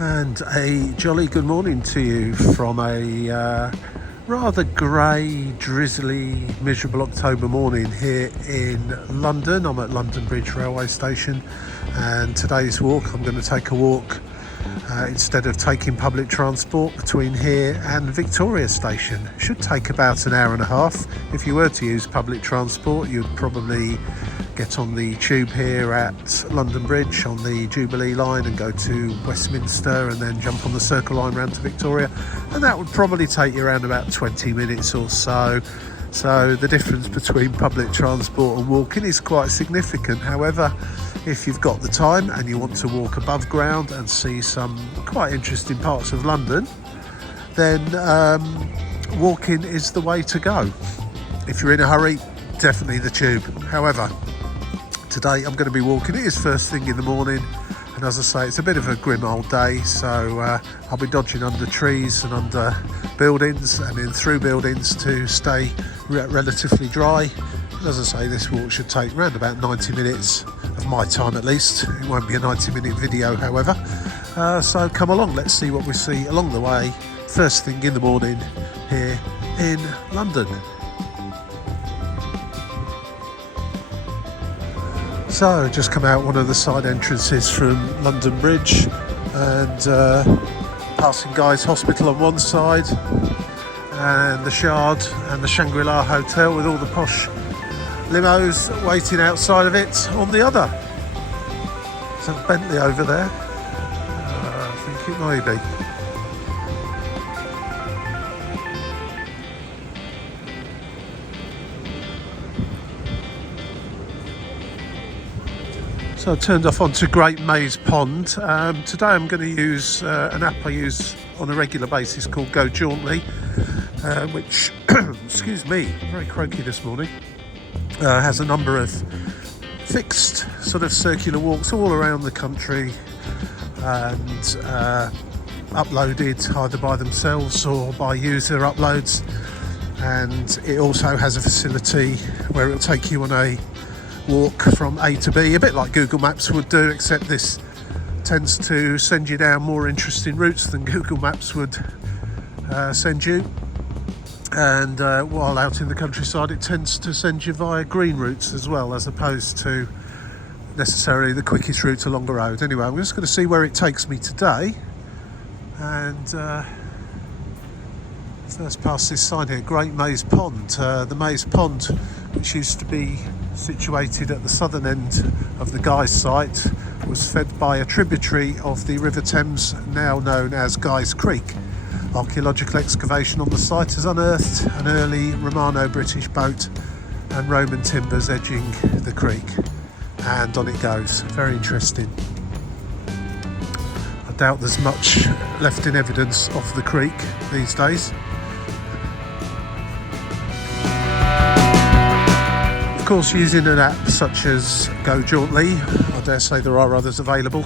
And a jolly good morning to you from a rather grey, drizzly, miserable October morning here in London. I'm at London Bridge railway station, and today's walk, I'm going to take a walk instead of taking public transport between here and Victoria Station. Should take about an hour and a half. If you were to use public transport, you'd probably get on the tube here at London Bridge on the Jubilee line and go to Westminster and then jump on the Circle line round to Victoria, and that would probably take you around about 20 minutes or so. So the difference between public transport and walking is quite significant. However, if you've got the time and you want to walk above ground and see some quite interesting parts of London, then walking is the way to go. If you're in a hurry, definitely the tube. However, today I'm going to be walking. It is first thing in the morning, and as I say, it's a bit of a grim old day, so I'll be dodging under trees and under buildings and in through buildings to stay relatively dry. And as I say, this walk should take around about 90 minutes of my time at least. It won't be a 90-minute video, however. So come along, let's see what we see along the way first thing in the morning here in London. So just come out one of the side entrances from London Bridge, and passing Guy's Hospital on one side and the Shard and the Shangri-La Hotel with all the posh limos waiting outside of it on the other. Is that Bentley over there? I think it may be. So I turned off onto Great Maze Pond. Today I'm going to use an app I use on a regular basis called Go Jauntly, which, excuse me, very croaky this morning, has a number of fixed sort of circular walks all around the country, and uploaded either by themselves or by user uploads. And it also has a facility where it'll take you on a walk from A to B, a bit like Google Maps would do, except this tends to send you down more interesting routes than Google Maps would send you. And while out in the countryside, it tends to send you via green routes as well, as opposed to necessarily the quickest route along the road. Anyway, I'm just going to see where it takes me today, and let's pass this sign here, Great Maze Pond. The Maze Pond, which used to be situated at the southern end of the Guy's site, was fed by a tributary of the River Thames, now known as Guy's Creek. Archaeological excavation on the site has unearthed an early Romano-British boat and Roman timbers edging the creek, and on it goes. Very interesting. I doubt there's much left in evidence of the creek these days. Of course, using an app such as Go Jauntly, I dare say there are others available,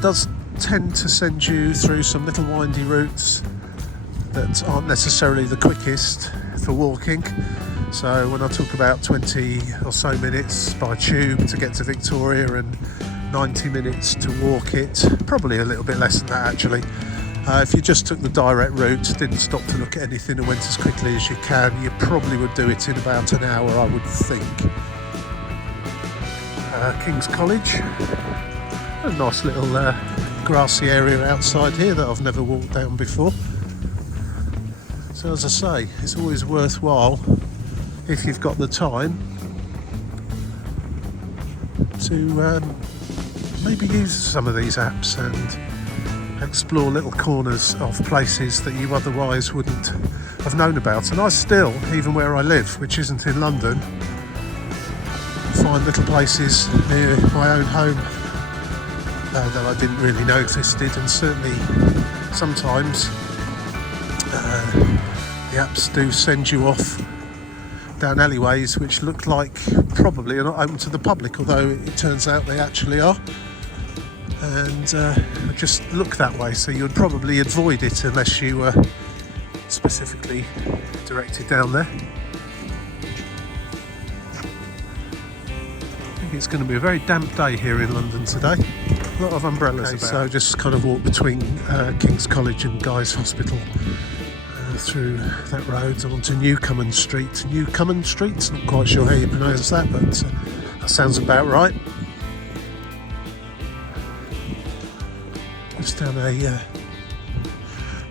does tend to send you through some little windy routes that aren't necessarily the quickest for walking. So when I talk about 20 or so minutes by tube to get to Victoria and 90 minutes to walk it, probably a little bit less than that actually. If you just took the direct route, didn't stop to look at anything and went as quickly as you can, you probably would do it in about an hour, I would think. King's College, a nice little grassy area outside here that I've never walked down before. So as I say, it's always worthwhile, if you've got the time, to maybe use some of these apps and explore little corners of places that you otherwise wouldn't have known about. And I still, even where I live, which isn't in London, find little places near my own home that I didn't really know existed. And certainly sometimes the apps do send you off down alleyways which look like probably are not open to the public, although it turns out they actually are. And just look that way, so you would probably avoid it unless you were specifically directed down there. I think it's going to be a very damp day here in London today. A lot of umbrellas about. So just kind of walk between King's College and Guy's Hospital through that road onto Newcomen Street. Newcomen Street, not quite sure how you pronounce that, but that sounds about right. Just down a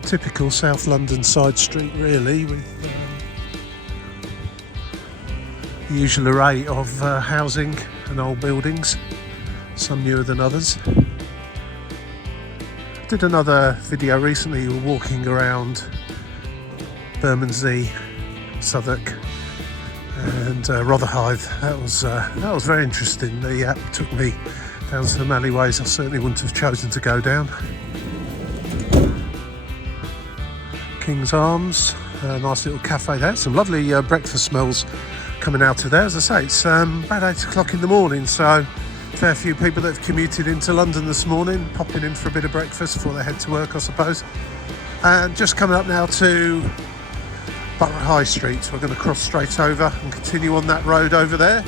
typical South London side street really, with the usual array of housing and old buildings, some newer than others. Did another video recently walking around Bermondsey, Southwark and Rotherhithe. That was very interesting. The app took me down some alleyways I certainly wouldn't have chosen to go down. King's Arms, a nice little cafe there. Some lovely breakfast smells coming out of there. As I say, it's about 8 o'clock in the morning, so a fair few people that have commuted into London this morning, popping in for a bit of breakfast before they head to work, I suppose. And just coming up now to Borough High Street. So we're going to cross straight over and continue on that road over there,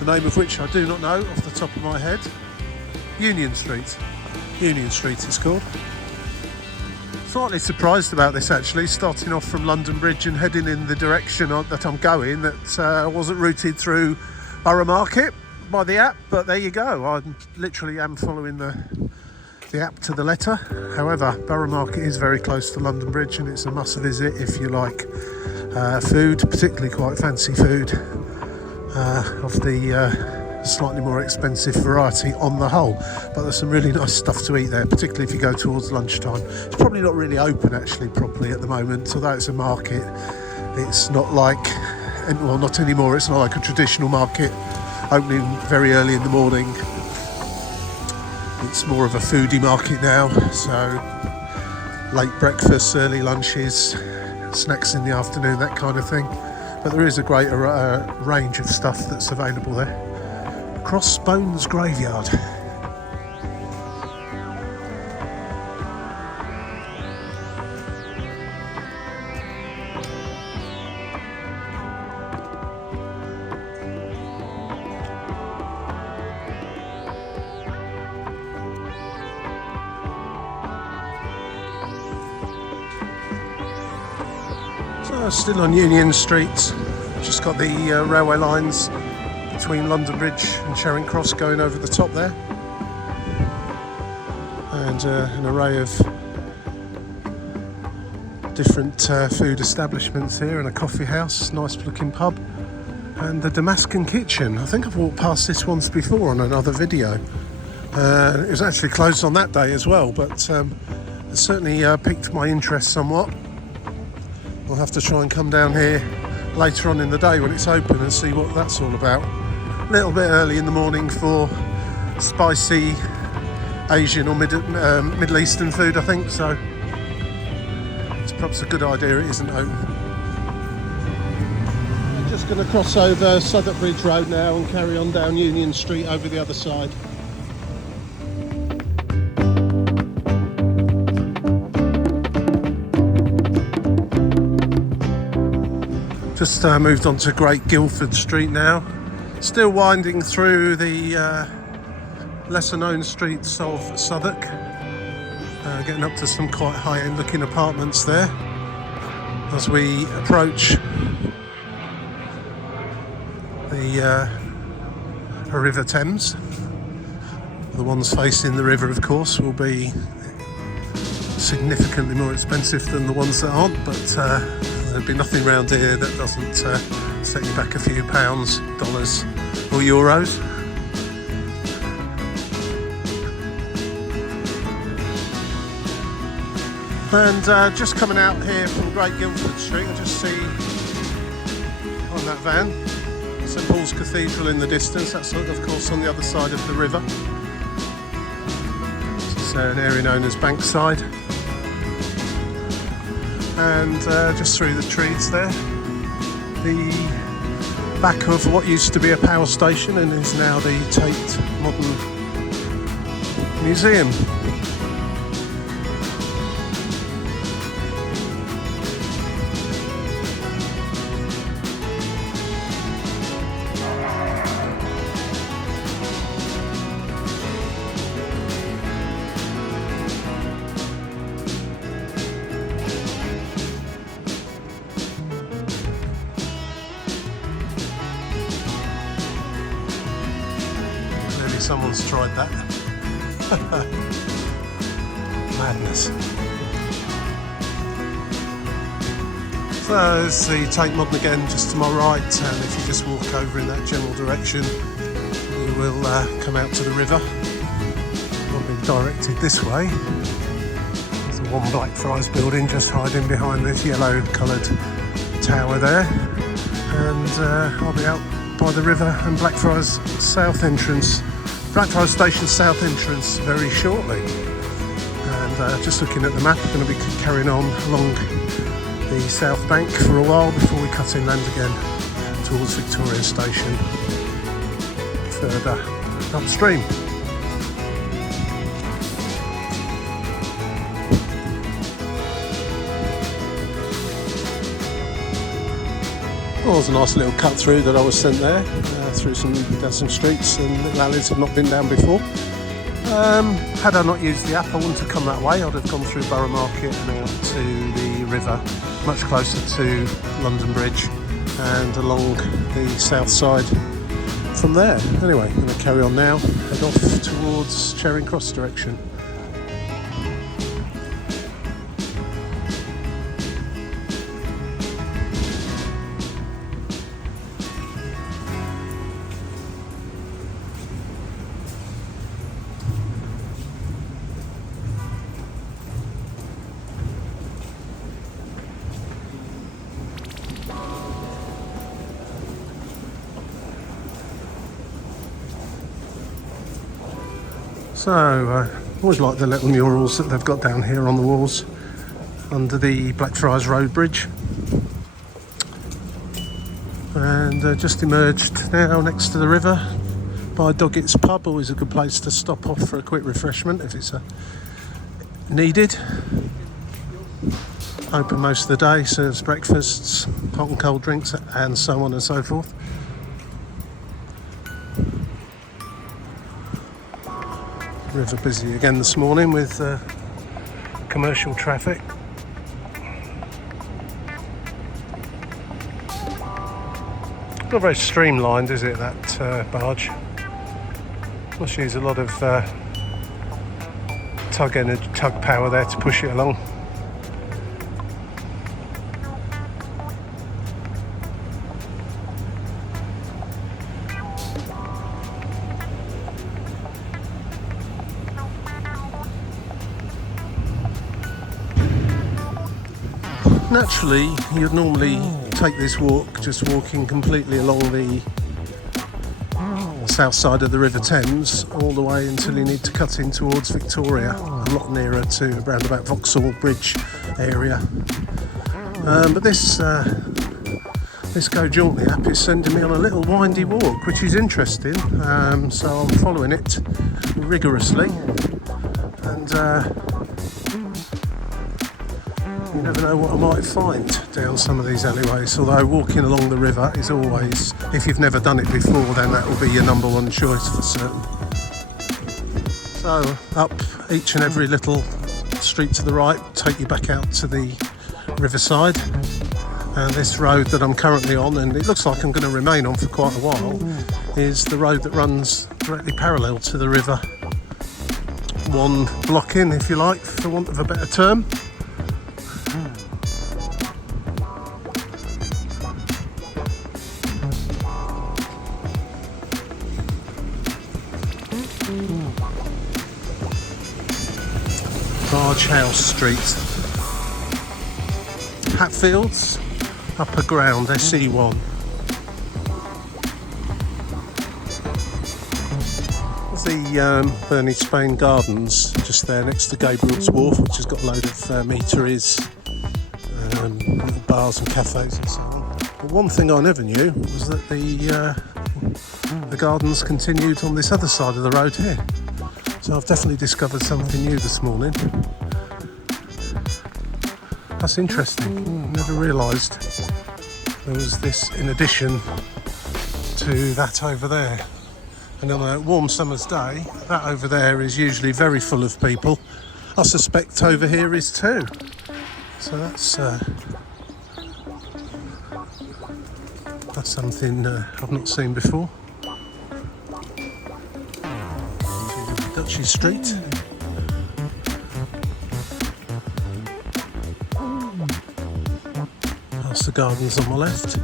the name of which I do not know off the top of my head. Union Street. Union Street it's called. Slightly surprised about this actually, starting off from London Bridge and heading in the direction that I'm going, that wasn't routed through Borough Market by the app, but there you go. I literally am following the app to the letter. However, Borough Market is very close to London Bridge and it's a must visit if you like food, particularly quite fancy food of the slightly more expensive variety on the whole. But there's some really nice stuff to eat there, particularly if you go towards lunchtime. It's probably not really open actually properly at the moment, although it's a market. It's not like, well, not anymore, it's not like a traditional market opening very early in the morning. It's more of a foodie market now, so late breakfasts, early lunches, snacks in the afternoon, that kind of thing. But there is a great range of stuff that's available there. Crossbones Graveyard. So still on Union Street, just got the railway lines between London Bridge and Charing Cross going over the top there, and an array of different food establishments here, and a coffee house, nice looking pub, and the Damascus Kitchen. I think I've walked past this once before on another video. It was actually closed on that day as well, but it certainly piqued my interest somewhat. We'll have to try and come down here later on in the day when it's open and see what that's all about. A little bit early in the morning for spicy Asian or Middle Eastern food, I think, so it's perhaps a good idea it isn't open. I'm just going to cross over Southwark Bridge Road now and carry on down Union Street over the other side. Just moved on to Great Guildford Street now. Still winding through the lesser known streets of Southwark, getting up to some quite high-end looking apartments there as we approach the River Thames. The ones facing the river, of course, will be significantly more expensive than the ones that aren't, but there'd be nothing around here that doesn't set you back a few pounds, dollars or euros. And just coming out here from Great Guildford Street, I just see on that van St Paul's Cathedral in the distance. That's of course on the other side of the river. It's an area known as Bankside. And just through the trees there, the back of what used to be a power station and is now the Tate Modern Museum. someone's tried that. Madness. So there's the Tate Modern again, just to my right, and if you just walk over in that general direction, you will come out to the river. I've been directed this way. There's a one Blackfriars building just hiding behind this yellow coloured tower there, and I'll be out by the river and Blackfriars South entrance, Blackfriars Station South entrance very shortly. And just looking at the map, we're going to be carrying on along the south bank for a while before we cut inland again towards Victoria Station further upstream. Well, there's a nice little cut through that I was sent there, through down some streets and little alleys I've not been down before. Had I not used the app, I wouldn't have come that way. I'd have gone through Borough Market and out to the river, much closer to London Bridge and along the south side from there. Anyway, I'm going to carry on now, head off towards Charing Cross direction. So, I always like the little murals that they've got down here on the walls under the Blackfriars Road Bridge. And just emerged now next to the river by Doggett's Pub, always a good place to stop off for a quick refreshment if it's needed. Open most of the day, serves breakfasts, hot and cold drinks and so on and so forth. River busy again this morning with commercial traffic. Not very streamlined, is it, that barge? Must use a lot of tug power there to push it along. Naturally, you'd normally take this walk just walking completely along the south side of the River Thames all the way until you need to cut in towards Victoria, a lot nearer to around about Vauxhall Bridge area. But this Go Jauntly app is sending me on a little windy walk, which is interesting. So I'm following it rigorously, and you never know what I might find down some of these alleyways, although walking along the river is always, if you've never done it before, then that will be your number one choice for certain. So up each and every little street to the right, take you back out to the riverside, and this road that I'm currently on, and it looks like I'm going to remain on for quite a while, is the road that runs directly parallel to the river, one block in, if you like, for want of a better term. Barge House Street, Hatfields, Upper Ground, SE1. The Bernie Spain Gardens just there next to Gabriel's Wharf, which has got a load of meateries, little bars and cafes and so on. But one thing I never knew was that the gardens continued on this other side of the road here. So I've definitely discovered something new this morning. That's interesting. Never realised there was this in addition to that over there. And on a warm summer's day, that over there is usually very full of people. I suspect over here is too. So that's something I've not seen before. sketchy street. Past the gardens on my left.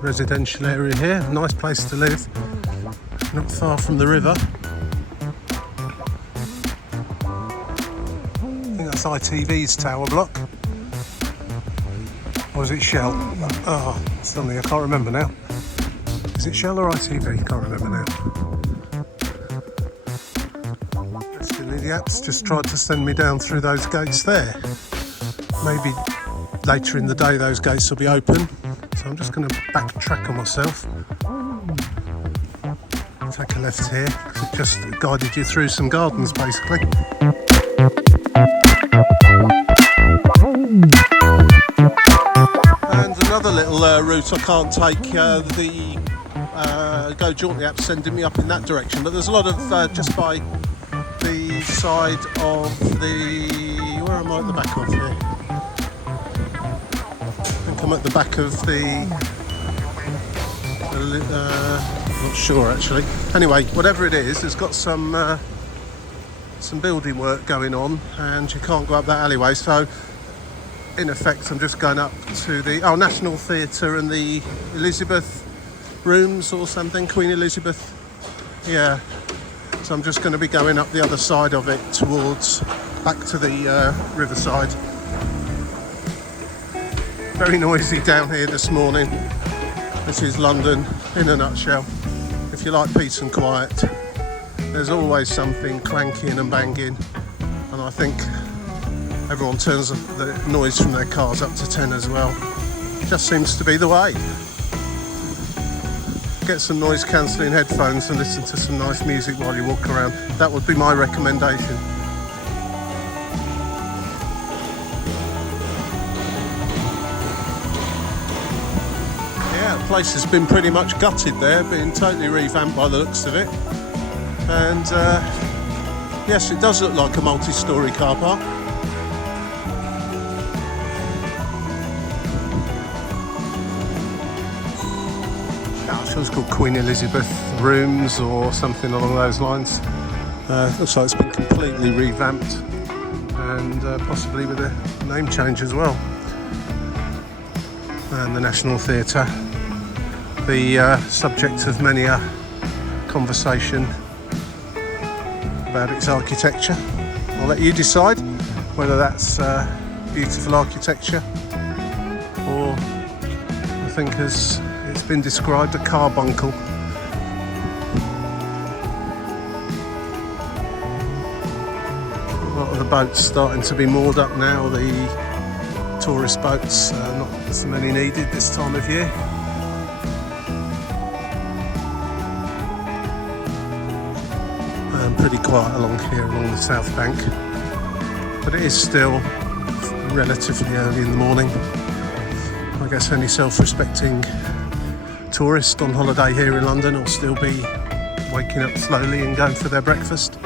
Residential area here, nice place to live, not far from the river. I think that's ITV's tower block. Or is it Shell? Oh, suddenly I can't remember now. Is it Shell or ITV? Can't remember now. Actually, the app's just tried to send me down through those gates there. Maybe later in the day those gates will be open. So I'm just going to backtrack on myself. Take a left here, because it just guided you through some gardens basically. And another little route I can't take, the Go Jauntly app sending me up in that direction, but there's a lot of just by the side of the, where am I at the back of here? I think I'm at the back of the not sure actually. Anyway, whatever it is, it's got some building work going on, and you can't go up that alleyway. So, in effect, I'm just going up to the National Theatre and the Elizabeth Rooms or something, Queen Elizabeth. Yeah. So I'm just going to be going up the other side of it towards back to the riverside. Very noisy down here this morning. This is London in a nutshell. If you like peace and quiet, there's always something clanking and banging, and I think everyone turns the noise from their cars up to 10 as well. Just seems to be the way. Get some noise cancelling headphones and listen to some nice music while you walk around. That would be my recommendation. The place has been pretty much gutted there, been totally revamped by the looks of it. And yes, it does look like a multi-storey car park. I'm sure it's called Queen Elizabeth Rooms or something along those lines. Looks like it's been completely revamped, and possibly with a name change as well. And the National Theatre, the subject of many a conversation about its architecture. I'll let you decide whether that's beautiful architecture or, I think as it's been described, a carbuncle. A lot of the boats starting to be moored up now, the tourist boats, not as many needed this time of year. Pretty quiet along here along the south bank, but it is still relatively early in the morning. I guess any self-respecting tourist on holiday here in London will still be waking up slowly and going for their breakfast.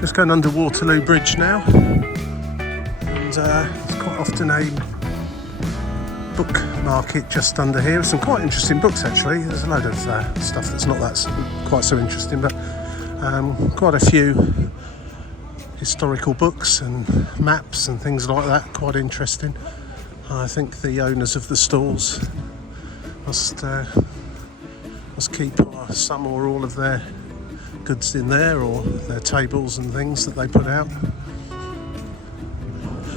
Just going under Waterloo Bridge now, and it's quite often a book market just under here. Some quite interesting books actually. There's a load of stuff that's not quite so interesting, but quite a few historical books and maps and things like that. Quite interesting. I think the owners of the stalls must keep some or all of their goods in there, or their tables and things that they put out.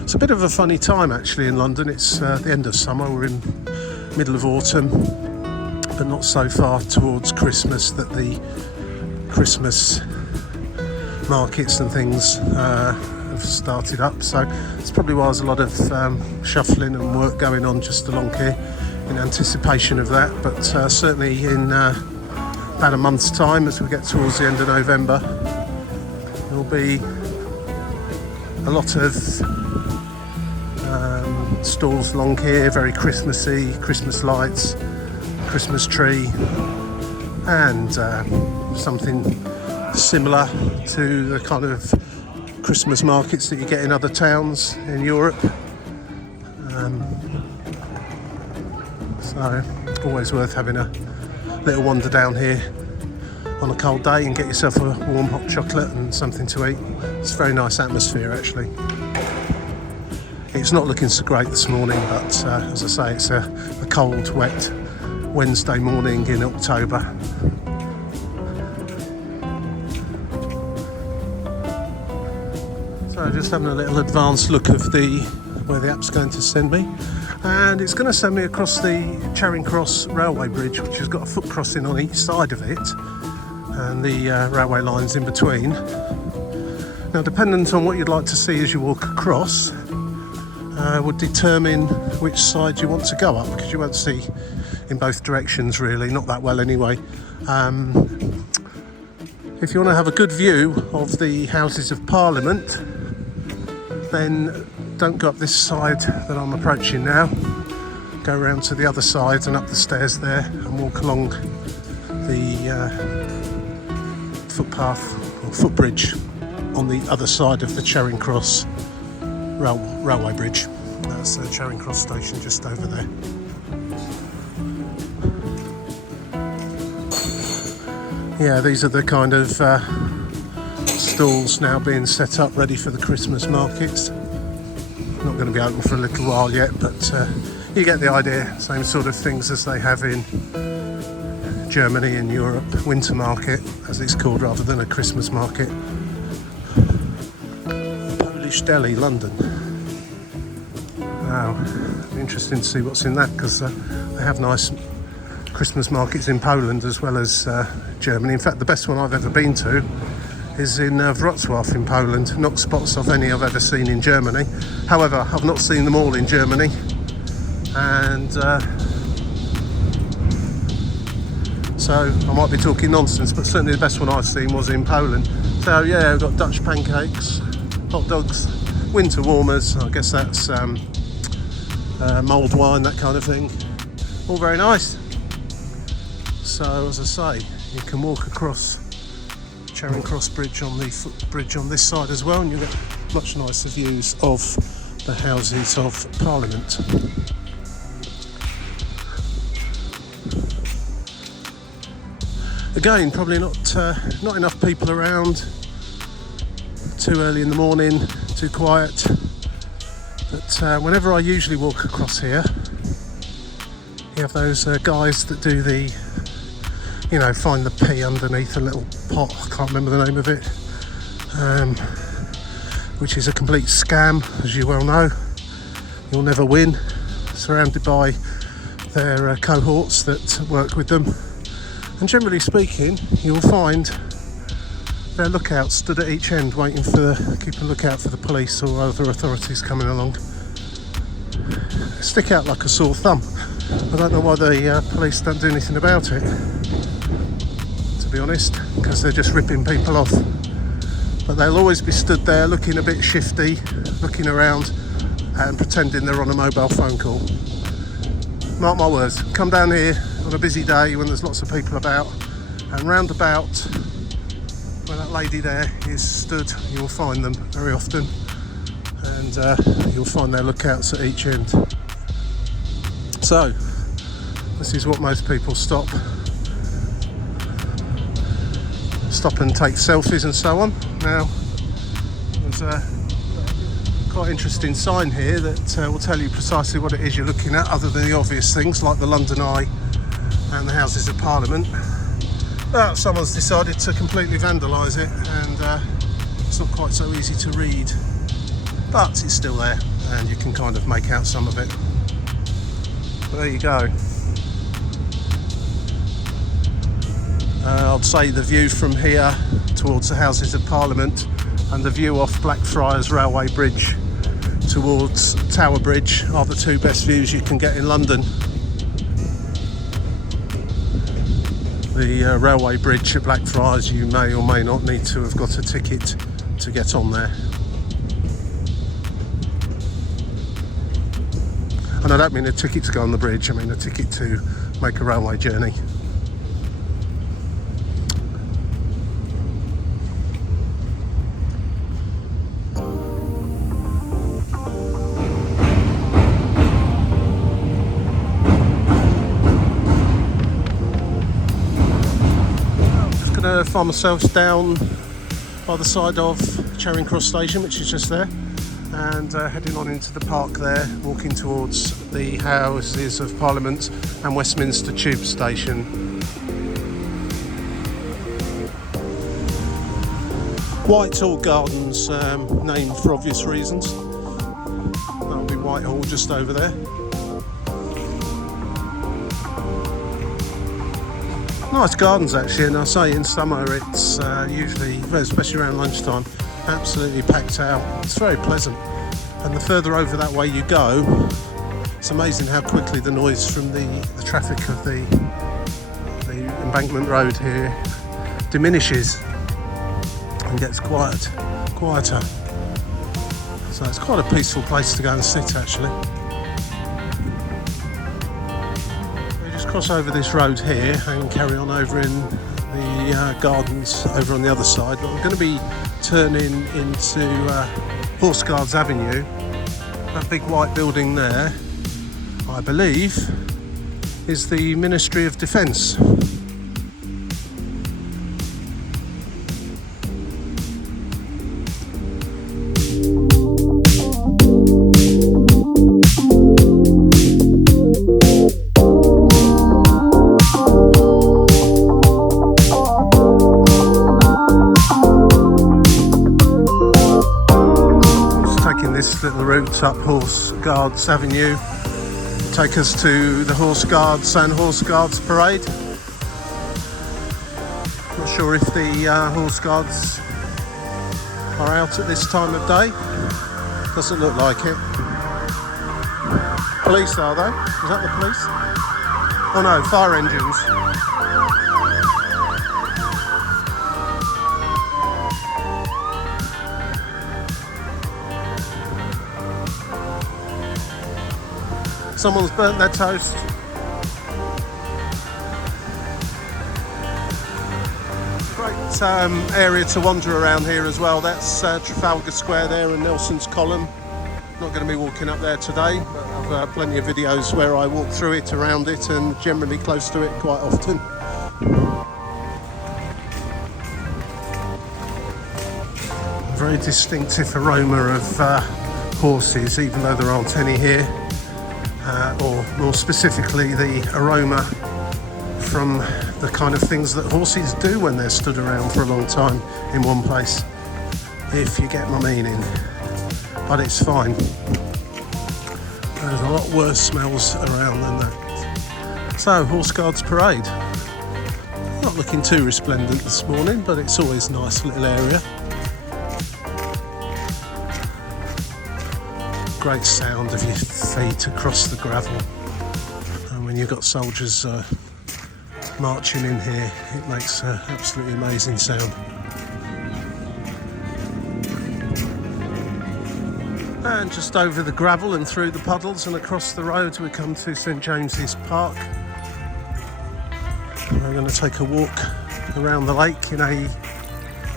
It's a bit of a funny time actually in London. It's the end of summer, we're in middle of autumn, but not so far towards Christmas that the Christmas markets and things have started up. So it's probably why there's a lot of shuffling and work going on just along here in anticipation of that. But certainly in about a month's time, as we get towards the end of November, there'll be a lot of stalls along here, very Christmassy, Christmas lights, Christmas tree, and something similar to the kind of Christmas markets that you get in other towns in Europe. So always worth having a little wander down here on a cold day and get yourself a warm hot chocolate and something to eat. It's a very nice atmosphere actually. It's not looking so great this morning, but as I say, it's a cold, wet Wednesday morning in October. So just having a little advanced look of where the app's going to send me, and it's going to send me across the Charing Cross railway bridge, which has got a foot crossing on each side of it and the railway lines in between. Now, dependent on what you'd like to see as you walk across would determine which side you want to go up, because you won't see in both directions really, not that well anyway. If you want to have a good view of the Houses of Parliament, then don't go up this side that I'm approaching now. Go around to the other side and up the stairs there and walk along the footpath or footbridge on the other side of the Charing Cross railway bridge. That's the Charing Cross station just over there. Yeah, these are the kind of stalls now being set up ready for the Christmas markets. Not going to be open for a little while yet, but you get the idea. Same sort of things as they have in Germany and Europe. Winter market, as it's called, rather than a Christmas market. Polish Deli, London. Wow, interesting to see what's in that, because they have nice Christmas markets in Poland as well as Germany. In fact, the best one I've ever been to is in Wrocław in Poland. Not spots of any I've ever seen in Germany. However, I've not seen them all in Germany, and so I might be talking nonsense, but certainly the best one I've seen was in Poland. So yeah, we've got Dutch pancakes, hot dogs, winter warmers, I guess that's mulled wine, that kind of thing. All very nice. So as I say, you can walk across Charing Cross Bridge on the footbridge on this side as well, and you get much nicer views of the Houses of Parliament. Again, probably not enough people around. Too early in the morning, too quiet. But whenever I usually walk across here, you have those guys that do the, you know, find the pea underneath a little pot, I can't remember the name of it, which is a complete scam, as you well know. You'll never win, surrounded by their cohorts that work with them. And generally speaking, you'll find their lookouts stood at each end waiting for keeping a lookout for the police or other authorities coming along. They stick out like a sore thumb. I don't know why the police don't do anything about it, to be honest, because they're just ripping people off. But they'll always be stood there looking a bit shifty, looking around and pretending they're on a mobile phone call. Mark my words, come down here on a busy day when there's lots of people about, and round about where that lady there is stood, you'll find them very often, and you'll find their lookouts at each end. So this is what most people stop and take selfies and so on. Now there's a quite interesting sign here that will tell you precisely what it is you're looking at, other than the obvious things like the London Eye and the Houses of Parliament. But someone's decided to completely vandalise it, and it's not quite so easy to read, but it's still there and you can kind of make out some of it. But there you go. I'd say the view from here towards the Houses of Parliament and the view off Blackfriars Railway Bridge towards Tower Bridge are the two best views you can get in London. The railway bridge at Blackfriars, you may or may not need to have got a ticket to get on there. And I don't mean a ticket to go on the bridge, I mean a ticket to make a railway journey. find myself down by the side of Charing Cross Station, which is just there, and heading on into the park there, walking towards the Houses of Parliament and Westminster Tube Station. Whitehall Gardens, named for obvious reasons. That'll be Whitehall just over there. Nice gardens actually, and I say in summer it's usually, especially around lunchtime, absolutely packed out. It's very pleasant, and the further over that way you go, it's amazing how quickly the noise from the traffic of the embankment road here diminishes and gets quieter. So it's quite a peaceful place to go and sit actually. Cross over this road here and carry on over in the gardens over on the other side, but I'm going to be turning into Horse Guards Avenue. That big white building there, I believe, is the Ministry of Defence. Little route up Horse Guards Avenue, take us to the Horse Guards and Horse Guards Parade. Not sure if the Horse Guards are out at this time of day. Doesn't look like it. Police are they? Is that the police? Oh no, fire engines. Someone's burnt their toast. Great area to wander around here as well. That's Trafalgar Square there and Nelson's Column. Not going to be walking up there today, but I've plenty of videos where I walk through it, around it, and generally close to it quite often. Very distinctive aroma of horses, even though there aren't any here. Or more specifically the aroma from the kind of things that horses do when they're stood around for a long time in one place, if you get my meaning. But it's fine. There's a lot worse smells around than that. So, Horse Guards Parade. Not looking too resplendent this morning, but it's always a nice little area. Great sound of your feet across the gravel, and when you've got soldiers marching in here, it makes an absolutely amazing sound. And just over the gravel and through the puddles and across the road we come to St James's Park. We're going to take a walk around the lake in a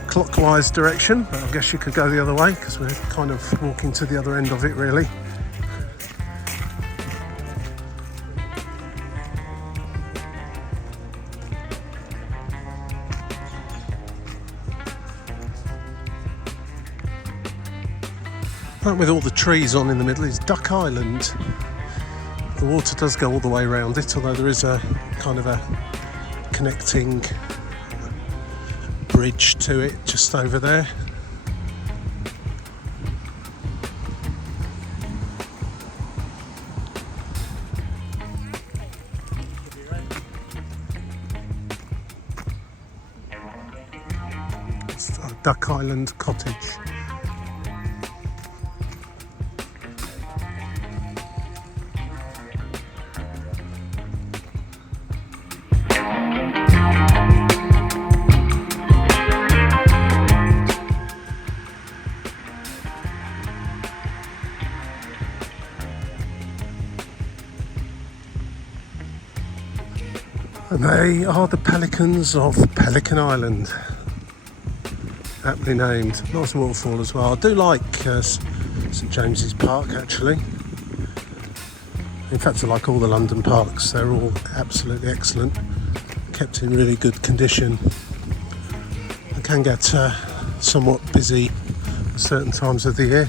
clockwise direction, but I guess you could go the other way because we're kind of walking to the other end of it really. That with all the trees on in the middle is Duck Island. The water does go all the way around it, although there is a kind of a connecting bridge to it just over there. It's Duck Island Cottage. And they are the pelicans of Pelican Island. Aptly named. Nice waterfall as well. I do like St James's Park actually. In fact, I like all the London parks. They're all absolutely excellent. Kept in really good condition. can get somewhat busy at certain times of the year,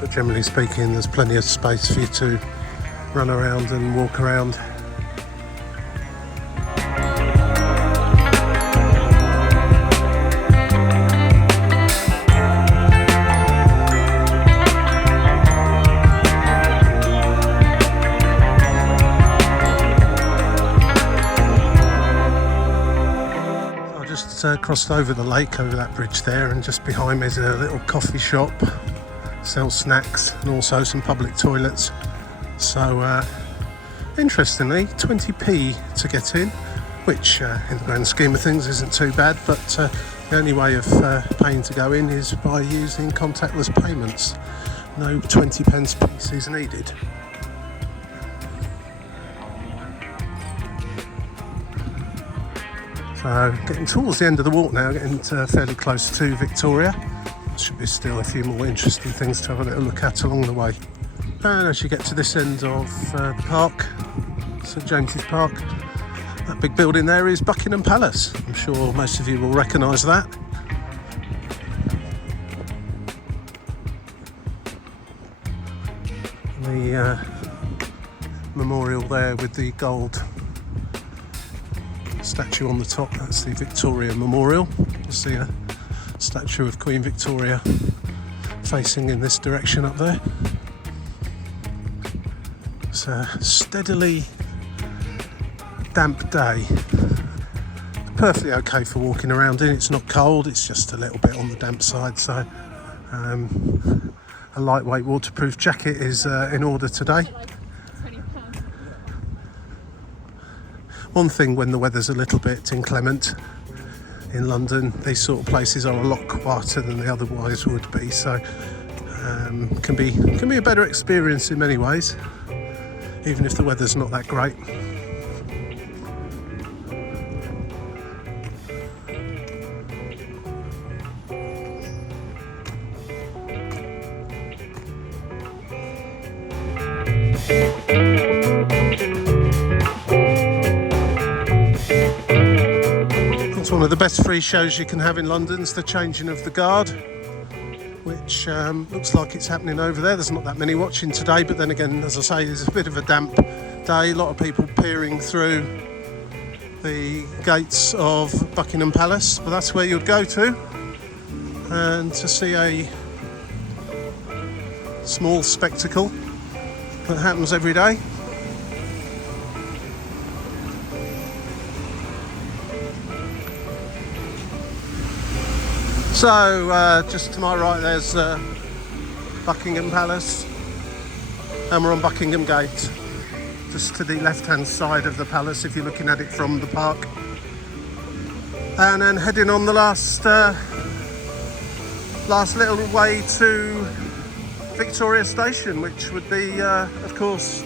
but generally speaking there's plenty of space for you to run around and walk around. Crossed over the lake over that bridge there, and just behind me is a little coffee shop, sells snacks and also some public toilets. So interestingly 20p to get in, which in the grand scheme of things isn't too bad, but the only way of paying to go in is by using contactless payments. No 20 pence pieces needed. So getting towards the end of the walk now, getting fairly close to Victoria. Should be still a few more interesting things to have a little look at along the way. And as you get to this end of the park, St James's Park, that big building there is Buckingham Palace. I'm sure most of you will recognise that. The memorial there with the gold statue on the top, that's the Victoria Memorial. You see a statue of Queen Victoria facing in this direction up there. It's a steadily damp day, perfectly okay for walking around in. It's not cold, it's just a little bit on the damp side, so a lightweight waterproof jacket is in order today. One thing, when the weather's a little bit inclement in London, these sort of places are a lot quieter than they otherwise would be, so can be a better experience in many ways, even if the weather's not that great. One of the best free shows you can have in London is the changing of the guard, which looks like it's happening over there. There's not that many watching today, but then again, as I say, it's a bit of a damp day. A lot of people peering through the gates of Buckingham Palace, but that's where you'd go to, and to see a small spectacle that happens every day. So just to my right there's Buckingham Palace, and we're on Buckingham Gate, just to the left hand side of the palace if you're looking at it from the park, and then heading on the last little way to Victoria Station, which would be of course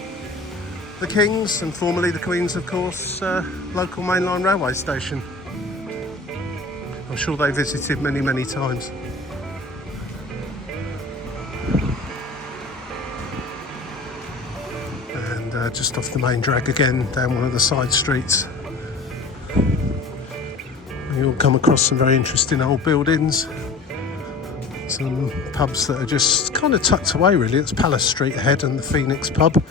the King's and formerly the Queen's, of course, local mainline railway station. I'm sure they visited many times. And just off the main drag again, down one of the side streets, you'll come across some very interesting old buildings. Some pubs that are just kind of tucked away really. It's Palace Street ahead and the Phoenix pub.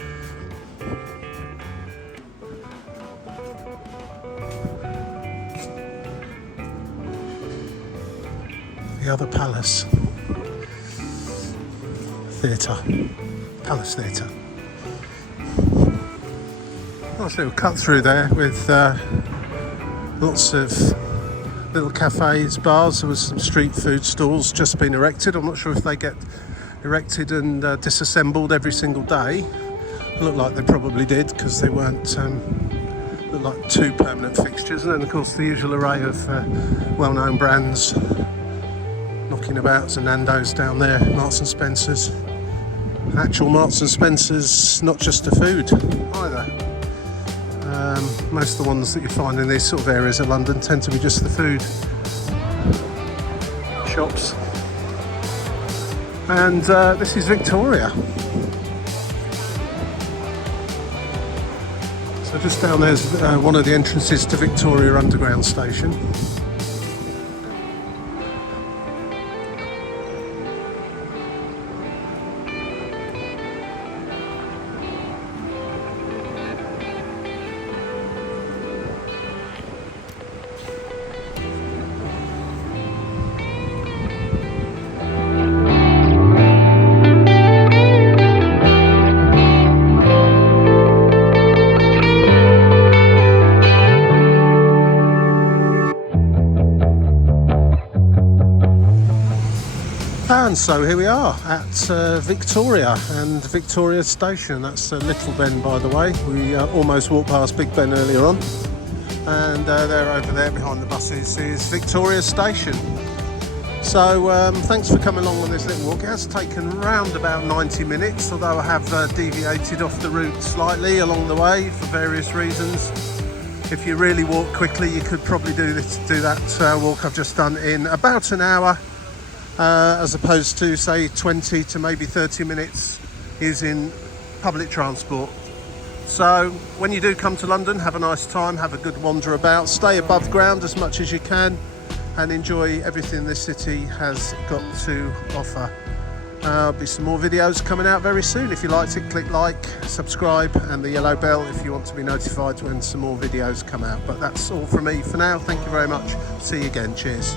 The other palace theatre, Palace Theatre. Nice little cut through there with lots of little cafes, bars. There was some street food stalls just been erected. I'm not sure if they get erected and disassembled every single day. Looked like they probably did, because they weren't looked like two permanent fixtures. And then of course the usual array of well-known brands knocking about. So Nando's down there, Marks and Spencer's. Actual Marks and Spencer's, not just the food either. Most of the ones that you find in these sort of areas of London tend to be just the food shops. And this is Victoria. So just down there's one of the entrances to Victoria Underground station. And so here we are at Victoria and Victoria Station. That's Little Ben, by the way. We almost walked past Big Ben earlier on. And there over there behind the buses is Victoria Station. So thanks for coming along on this little walk. It has taken around about 90 minutes, although I have deviated off the route slightly along the way for various reasons. If you really walk quickly, you could probably do that walk I've just done in about an hour, as opposed to say 20 to maybe 30 minutes using public transport. So when you do come to London, have a nice time, have a good wander about, stay above ground as much as you can, and enjoy everything this city has got to offer. There'll be some more videos coming out very soon. If you liked it, click like, subscribe, and the yellow bell if you want to be notified when some more videos come out. But that's all from me for now. Thank you very much. See you again. Cheers.